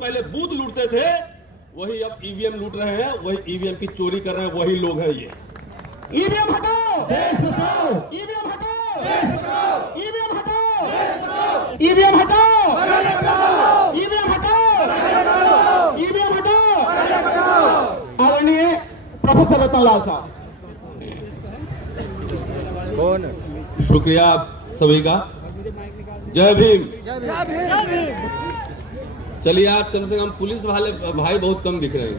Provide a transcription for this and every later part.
पहले बूथ लूटते थे वही अब ईवीएम लूट रहे हैं, वही ईवीएम की चोरी कर रहे हैं, वही लोग हैं ये। ईवीएम हटाओ, देश बचाओ, ईवीएम हटाओ, देश बचाओ, ईवीएम हटाओ, देश बचाओ, ईवीएम हटाओ, बगाने हटाओ, ईवीएम हटाओ, बगाने हटाओ, ईवीएम हटाओ। बगाने हटाओ। आदरणीय प्रोफेसर रतनलाल साहब। शुक्रिया आप सभी का। जय भीम। चलिए आज कम से कम पुलिस वाले भाई बहुत कम दिख रहे हैं,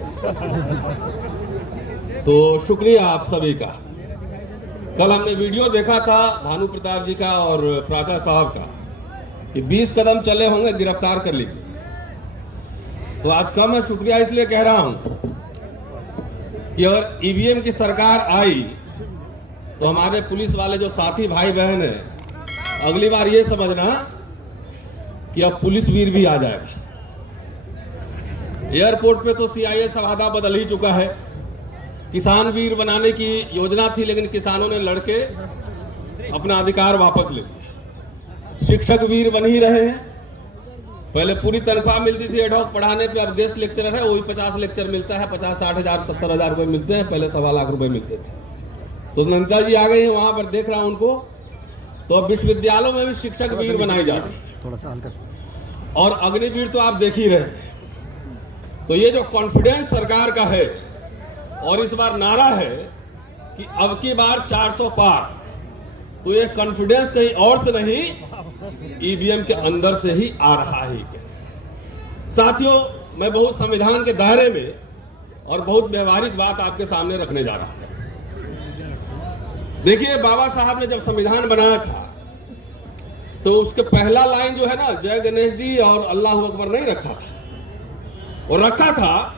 तो शुक्रिया आप सभी का। कल हमने वीडियो देखा था भानु प्रताप जी का और प्राचा साहब का कि 20 कदम चले होंगे गिरफ्तार कर लीजिए। तो आज कम है, शुक्रिया इसलिए कह रहा हूं कि अगर ईवीएम की सरकार आई तो हमारे पुलिस वाले जो साथी भाई बहन हैं, अगली बार ये समझना कि अब पुलिस वीर भी आ जाएगा। एयरपोर्ट पे तो सीआईए सवादा बदल ही चुका है। किसान वीर बनाने की योजना थी, लेकिन किसानों ने लड़के अपना अधिकार वापस ले लिया। शिक्षक वीर बन ही रहे हैं। पहले पूरी तनख्वाह मिलती थी एडहॉक पढ़ाने पे, अब गेस्ट लेक्चरर है वही 50 लेक्चर मिलता है, 50-60 हजार 70 हजार रुपए मिलते हैं, पहले 1.25 लाख रुपए मिलते थे। तो नंदा जी आ गई हैं, वहां पर देख रहा हूं उनको। तो अब विश्वविद्यालयों में भी शिक्षक वीर बनाई जा रही है, थोड़ा सा हल्का और अग्निवीर तो आप देख ही रहे हैं। तो ये जो कॉन्फिडेंस सरकार का है और इस बार नारा है कि अब की बार 400 पार, तो ये कॉन्फिडेंस कहीं और से नहीं, ईवीएम के अंदर से ही आ रहा है। साथियों, मैं बहुत संविधान के दायरे में और बहुत व्यवहारिक बात आपके सामने रखने जा रहा हूं। देखिए, बाबा साहब ने जब संविधान बनाया था तो उसके पहला लाइन जो है ना, जय गणेश जी और अल्लाह अकबर नहीं रखा था, और रखा था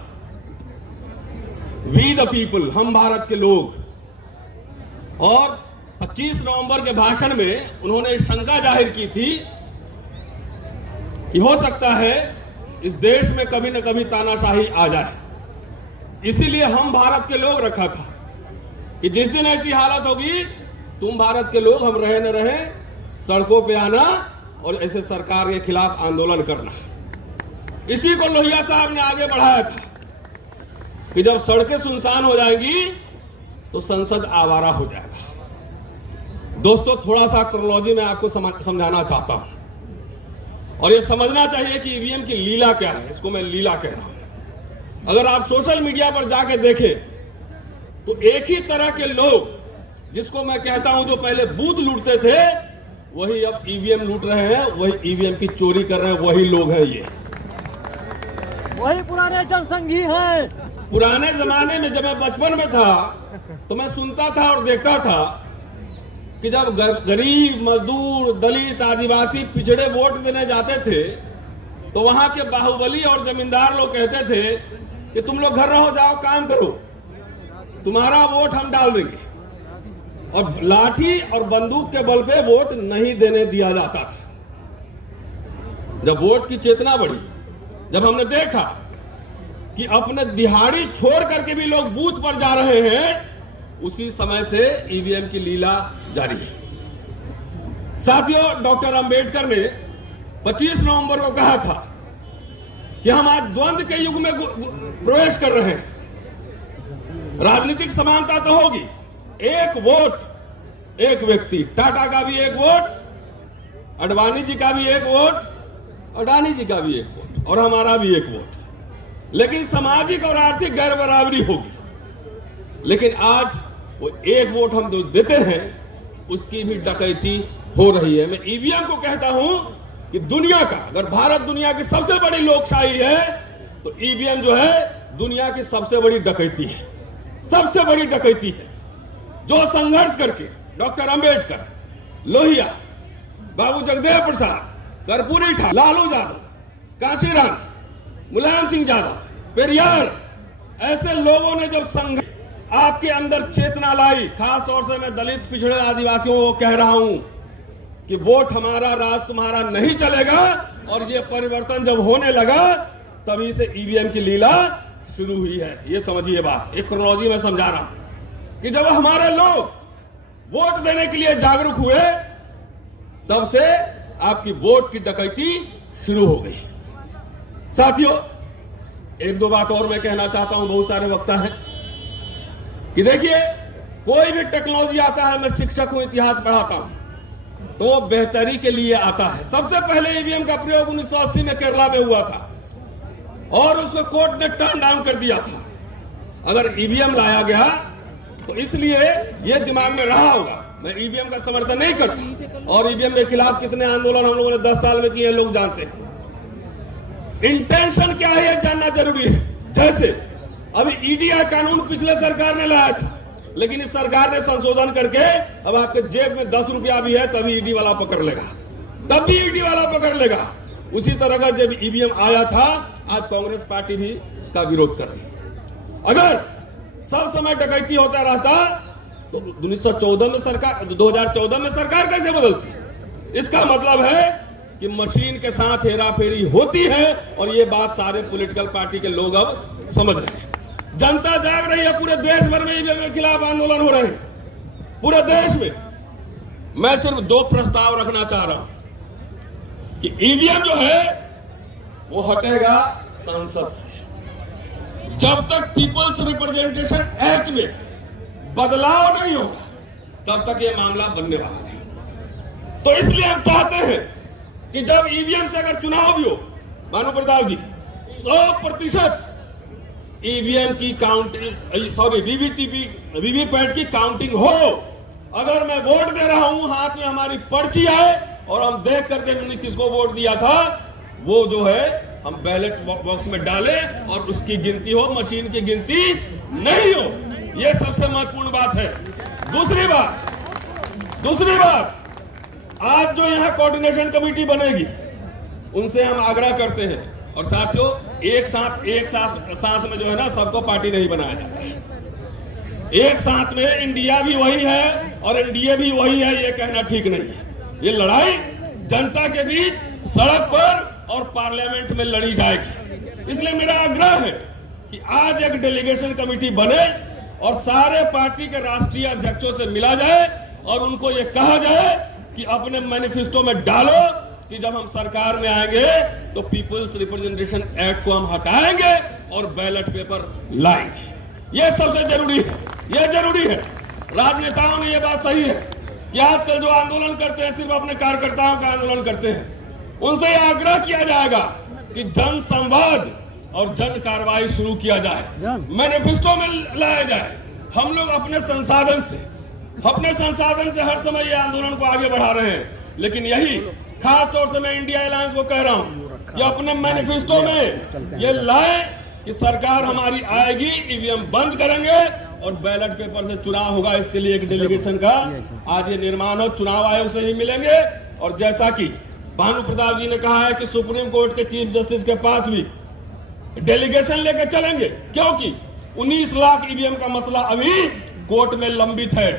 वी द पीपल, हम भारत के लोग। और 25 नवंबर के भाषण में उन्होंने शंका जाहिर की थी कि हो सकता है इस देश में कभी न कभी तानाशाही आ जाए, इसीलिए हम भारत के लोग रखा था कि जिस दिन ऐसी हालत होगी, तुम भारत के लोग, हम रहे न रहे, सड़कों पे आना और ऐसे सरकार के खिलाफ आंदोलन करना। इसी को लोहिया साहब ने आगे बढ़ाया था कि जब सड़कें सुनसान हो जाएंगी तो संसद आवारा हो जाएगा। दोस्तों, थोड़ा सा क्रोनोलॉजी में आपको समझाना चाहता हूं, और ये समझना चाहिए कि ईवीएम की लीला क्या है। इसको मैं लीला कह रहा हूं। अगर आप सोशल मीडिया पर जाके देखें तो एक ही तरह के लोग, जिसको मैं कहता हूं जो पहले बूथ लूटते थे, वही अब ईवीएम लूट रहे हैं, वही ईवीएम की चोरी कर रहे हैं, वही लोग हैं ये। वही पुराने जनसंघी हैं। पुराने जमाने में जब मैं बचपन में था तो मैं सुनता था और देखता था कि जब गरीब, मजदूर, दलित, आदिवासी, पिछड़े वोट देने जाते थे तो वहां के बाहुबली और जमींदार लोग कहते थे कि तुम लोग घर रहो, जाओ काम करो, तुम्हारा वोट हम डाल देंगे। और लाठी और बंदूक के बल पे वोट नहीं देने दिया जाता था। जब वोट की चेतना बढ़ी, जब हमने देखा कि अपने दिहाड़ी छोड़ करके भी लोग बूथ पर जा रहे हैं, उसी समय से ईवीएम की लीला जारी है। साथियों, डॉक्टर अंबेडकर ने 25 नवंबर को कहा था कि हम आज द्वंद्व के युग में प्रवेश कर रहे हैं। राजनीतिक समानता तो होगी, एक वोट एक व्यक्ति, टाटा का भी एक वोट, अडवाणी जी का भी एक वोट, अडानी जी का भी एक वोट, और हमारा भी एक वोट, लेकिन सामाजिक और आर्थिक गैर बराबरी होगी। लेकिन आज वो एक वोट हम जो देते हैं उसकी भी डकैती हो रही है। मैं ईवीएम को कहता हूं कि दुनिया का, अगर भारत दुनिया की सबसे बड़ी लोकशाही है तो ईवीएम जो है दुनिया की सबसे बड़ी डकैती है, सबसे बड़ी डकैती है। जो संघर्ष करके डॉक्टर अंबेडकर, लोहिया, बाबू जगदेव प्रसाद, कर्पूरी ठाकुर, लालू यादव, कांशीराम, मुलायम सिंह यादव, पेरियार, ऐसे लोगों ने जब संघर्ष, आपके अंदर चेतना लाई, खास तौर से मैं दलित, पिछड़े, आदिवासियों को कह रहा हूं कि वोट हमारा, राज तुम्हारा नहीं चलेगा। और ये परिवर्तन जब होने लगा तभी से ईवीएम की लीला शुरू हुई है। ये समझिए बात, एक क्रोनोलॉजी में समझा रहा हूं कि जब हमारे लोग वोट देने के लिए जागरूक हुए तब से आपकी वोट की डकैती शुरू हो गई। साथियों, एक दो बात और मैं कहना चाहता हूं, बहुत सारे वक्ता हैं कि देखिए, कोई भी टेक्नोलॉजी आता है, मैं शिक्षक हूं, इतिहास पढ़ाता हूं, तो बेहतरी के लिए आता है। सबसे पहले ईवीएम का प्रयोग 1980 में केरला में हुआ था और उसको कोर्ट ने टर्न डाउन कर दिया था। अगर ईवीएम लाया गया तो इसलिए यह दिमाग में रहा होगा। मैं ईवीएम का समर्थन नहीं करता और ईवीएम के खिलाफ कितने आंदोलन हम लोगों ने 10 साल में किए लोग जानते हैं। इंटेंशन क्या है यह जानना जरूरी है। जैसे अभी ईडीआई कानून पिछले सरकार ने लाया था, लेकिन इस सरकार ने संशोधन करके अब आपके जेब में 10 रुपया भी है तभी ईडी वाला पकड़ लेगा, तब भी ईडी वाला पकड़ लेगा। उसी तरह का जब ईवीएम आया था, आज कांग्रेस पार्टी भी इसका विरोध कर रही है। अगर सब समय डकैती होता रहता तो 2014 में सरकार कैसे बदलती? इसका मतलब है कि मशीन के साथ हेराफेरी होती है और ये बात सारे पॉलिटिकल पार्टी के लोग अब समझ रहे हैं। जनता जाग रही है, पूरे देश भर में ईवीएम के खिलाफ आंदोलन हो रहे हैं, पूरे देश में। मैं सिर्फ 2 प्रस्ताव रखना चाह रहा हूं कि ईवीएम जो है वो हटेगा संसद से। जब तक पीपल्स रिप्रेजेंटेशन एक्ट में बदलाव नहीं होगा तब तक ये मामला बनने वाला नहीं। तो इसलिए हम चाहते हैं कि जब ईवीएम से अगर चुनाव भी हो, भानु प्रताप जी, 100% ईवीएम की काउंटिंग, वीवीपैट की काउंटिंग हो। अगर मैं वोट दे रहा हूं, हाथ में हमारी पर्ची आए और हम देख करके मैंने किसको वोट दिया था, वो जो है हम बैलेट बॉक्स में डालें और उसकी गिनती हो, मशीन की गिनती नहीं हो। यह सबसे महत्वपूर्ण बात है। दूसरी बात, आज जो यहां कोऑर्डिनेशन कमेटी बनेगी, उनसे हम आग्रह करते हैं, और साथियों, एक सांस में जो है ना, सबको पार्टी नहीं बनाया जाता है। एक साथ में इंडिया भी वही है और एनडीए भी वही है, ये कहना ठीक नहीं है। ये लड़ाई जनता के बीच सड़क पर और पार्लियामेंट में लड़ी जाएगी। इसलिए मेरा आग्रह है कि आज एक डेलीगेशन कमेटी बने और सारे पार्टी के राष्ट्रीय अध्यक्षों से मिला जाए और उनको ये कहा जाए कि अपने मैनिफेस्टो में डालो कि जब हम सरकार में आएंगे तो पीपल्स रिप्रेजेंटेशन एक्ट को हम हटाएंगे और बैलेट पेपर लाएंगे। यह सबसे जरूरी है, यह जरूरी है। राजनेताओं ने यह बात सही है कि आजकल जो आंदोलन करते हैं सिर्फ अपने कार्यकर्ताओं का आंदोलन करते हैं। उनसे यह आग्रह किया जाएगा कि जन संवाद और जन कार्रवाई शुरू किया जाए, मैनिफेस्टो में लाया जाए। हम लोग अपने संसाधन से हर समय ये आंदोलन को आगे बढ़ा रहे हैं, लेकिन यही खास तौर से मैं इंडिया अलायंस को कह रहा हूं कि अपने मैनिफेस्टो में ये लाए कि सरकार हमारी आएगी, ईवीएम बंद करेंगे और बैलेट पेपर से चुनाव होगा। इसके लिए एक डेलीगेशन का आज ये निर्माण हो, चुनाव आयोग से ही मिलेंगे। और जैसा कि भानु प्रताप जी ने कहा है कि सुप्रीम कोर्ट के चीफ जस्टिस के पास भी डेलीगेशन लेकर चलेंगे, क्योंकि 19 लाख ईवीएम का मसला अभी कोर्ट में लंबित है।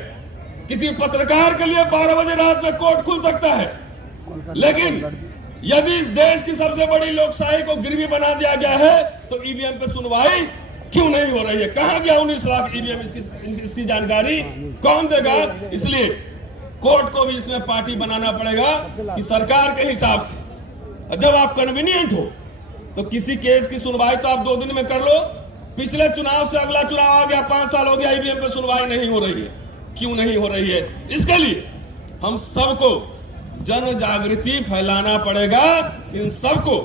किसी पत्रकार के लिए 12 बजे रात में कोर्ट खुल सकता है, लेकिन यदि इस देश की सबसे बड़ी लोकशाही को गिरवी बना दिया गया है तो ईवीएम पे सुनवाई क्यों नहीं हो रही है? कहां गया 19 लाख ईवीएम? इसकी जानकारी कौन देगा? इसलिए कोर्ट को भी इसमें पार्टी बनाना पड़ेगा कि सरकार के हिसाब से जब आप कन्वीनियंट हो तो किसी केस की सुनवाई तो आप 2 दिन में कर लो। पिछले चुनाव से अगला चुनाव आ गया, 5 साल हो गया, ईवीएम पे सुनवाई नहीं हो रही है। क्यों नहीं हो रही है? इसके लिए हम सबको जन जागृति फैलाना पड़ेगा, इन सबको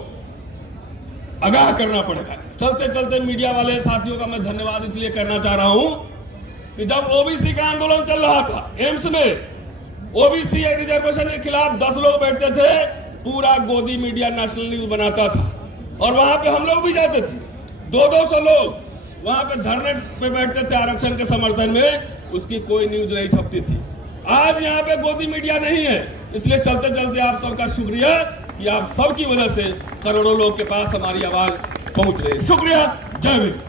आगाह करना पड़ेगा। चलते चलते मीडिया वाले साथियों का मैं धन्यवाद इसलिए करना चाह रहा हूं कि जब ओबीसी का आंदोलन चल रहा था, एम्स में ओबीसी रिजर्वेशन के खिलाफ 10 लोग बैठते थे, पूरा गोदी मीडिया नेशनल न्यूज बनाता था और वहां पे हम लोग भी जाते थे। 200 लोग वहां पे धरने पे बैठते थे आरक्षण के समर्थन में, उसकी कोई न्यूज नहीं छपती थी। आज यहाँ पे गोदी मीडिया नहीं है, इसलिए चलते चलते आप सबका शुक्रिया कि आप सबकी वजह से करोड़ों लोग के पास हमारी आवाज पहुंच रही है। शुक्रिया, जय हिंद।